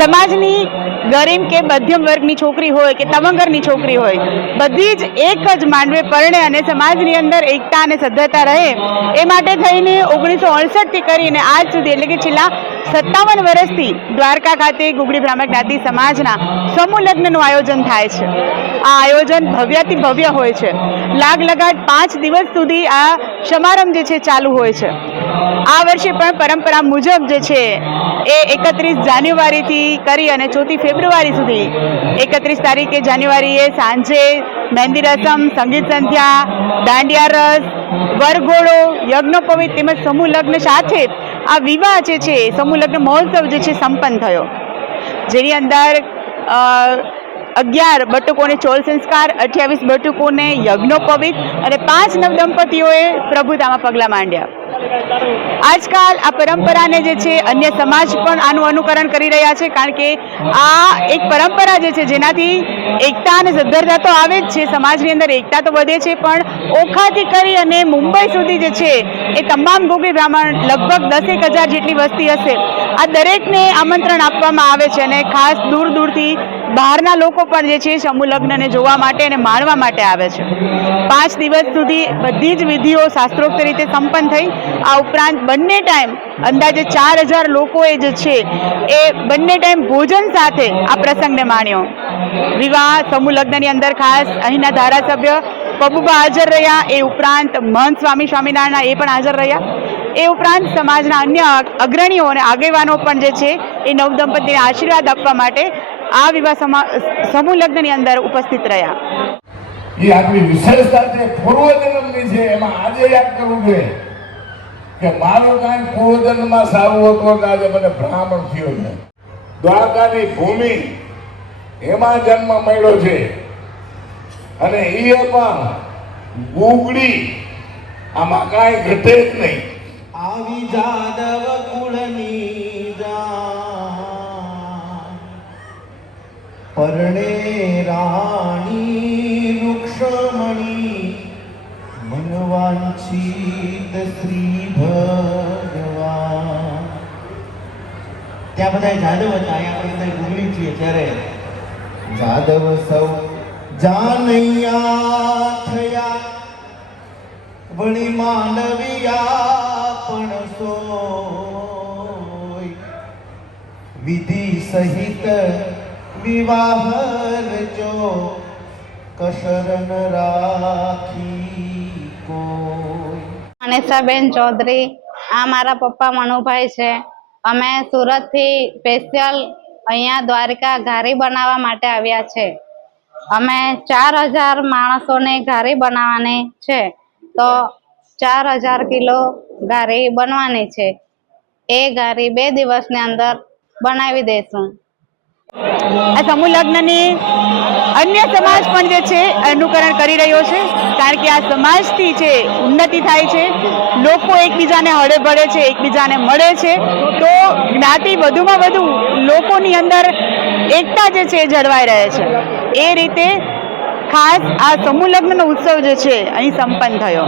સમાજની ગરીબ કે મધ્યમ વર્ગની છોકરી હોય કે તવંગરની છોકરી હોય, બધી જ એક જ માંડવે પરણે અને સમાજની અંદર એકતા અને સદ્ધરતા રહે, એ માટે થઈને ઓગણીસો અડસઠથી કરીને આજ સુધી એટલે કે છેલ્લા સત્તાવન વર્ષથી દ્વારકા ખાતે ગુગળી બ્રાહ્મણ જ્ઞાતિ સમાજના સમૂહ લગ્નનું આયોજન થાય છે. આ આયોજન ભવ્યથી ભવ્ય હોય છે. લાગ લગાટ પાંચ દિવસ સુધી આ સમારંભ જે છે ચાલુ હોય છે. આ વર્ષે પણ પરંપરા મુજબ જે છે એ એકત્રીસ જાન્યુઆરીથી કરી અને ચોથી ફેબ્રુઆરી સુધી. એકત્રીસ તારીખે જાન્યુઆરીએ સાંજે મહેંદી રસમ, સંગીત સંધ્યા, દાંડિયા રસ, વરઘોડો, યજ્ઞોપવિત તેમજ સમૂહ લગ્ન સાથે આ વિવાહ જે છે, સમૂહ લગ્ન મહોત્સવ જે છે, સંપન્ન થયો. જેની અંદર અગિયાર બટુકોને ચોલ સંસ્કાર, અઠ્યાવીસ બટુકોને યજ્ઞોપવિત અને પાંચ નવ દંપતીઓએ પ્રભુતામાં પગલાં માંડ્યા. આજકાલ આ પરંપરાને જે છે અન્ય સમાજ પણ આનું અનુકરણ કરી રહ્યા છે, કારણ કે આ એક પરંપરા જે છે જેનાથી એકતા અને સદ્ધરતા તો આવે જ છે, સમાજની અંદર એકતા તો વધે છે, પણ ઓખાથી કરી અને મુંબઈ સુધી જે છે એ તમામ ગોગી બ્રાહ્મણ લગભગ દસેક હજાર જેટલી વસ્તી હશે. આ દરેકને આમંત્રણ આપવામાં આવે છે અને ખાસ દૂર દૂરથી બહારના લોકો પણ જે છે સમૂહ લગ્નને જોવા માટે અને માણવા માટે આવે છે. પાંચ દિવસ સુધી બધી જ વિધિઓ શાસ્ત્રોક્ત રીતે સંપન્ન થઈ આ ઉપરાંત બંને ટાઈમ અંદાજે ચાર હજાર લોકોએ જે છે, એ બંને ટાઈમ ભોજન સાથે આ પ્રસંગને માણ્યો. વિવાહ, સમૂહ લગ્નની અંદર ખાસ અહીંના ધારાસભ્ય પબુબા હાજર રહ્યા, એ ઉપરાંત મહંત સ્વામી સ્વામિનારાયણ એ પણ હાજર રહ્યા. એ ઉપરાંત સમાજના અન્ય અગ્રણીઓ અને આગેવાનો પણ જે છે, એ નવદંપતિને આશીર્વાદ આપવા માટે આ વિવાહ સમા, સમૂહ લગ્નની અંદર ઉપસ્થિત રહ્યા. એ આપણી વિશેષતા છે પૂર્વજન્મની છે, એમાં આજે યાદ કરવું જોઈએ. કે મારો કાંઈ પૂર્વજન્મમાં સારું હતો કે આજે મને બ્રાહ્મણ થયો છે. દ્વારકાની ભૂમિ એમાં જન્મ મળ્યો છે. અને એ પણ ગુગળી આમાં કાંઈ ઘટે જ નહીં. આવી જાદવ કુળની પરણે રાણી વૃક્ષમણી બધા જાદવ સૌ જાનૈયા થયા. વળી માનવિયા પણ સોય. વિધિ સહિત વિવાહ જો કસરન રાખી મનીષાબેન ચૌધરી, આ મારા પપ્પા મનુભાઈ છે. અમે સુરતથી સ્પેશિયલ અહીંયા દ્વારકા ઘારી બનાવવા માટે આવ્યા છે. અમે ચાર હજાર માણસોને ઘારી બનાવવાની છે. તો ચાર હજાર કિલો ઘારી બનવાની છે. એ ઘારી બે દિવસની અંદર બનાવી દઈશું આ સમૂહ લગ્નની અન્ય સમાજ પણ જે છે, અનુકરણ કરી રહ્યો છે, કારણ કે આ સમાજથી છે ઉન્નતિ થાય છે, લોકો એકબીજાને હળે ભળે છે, એકબીજાને મળે છે, તો જ્ઞાતિ વધુમાં વધુ લોકોની અંદર એકતા જે છે એ જળવાઈ રહે છે. એ રીતે ખાસ આ સમૂહ લગ્નનો ઉત્સવ જે છે, અહીં સંપન્ન થયો.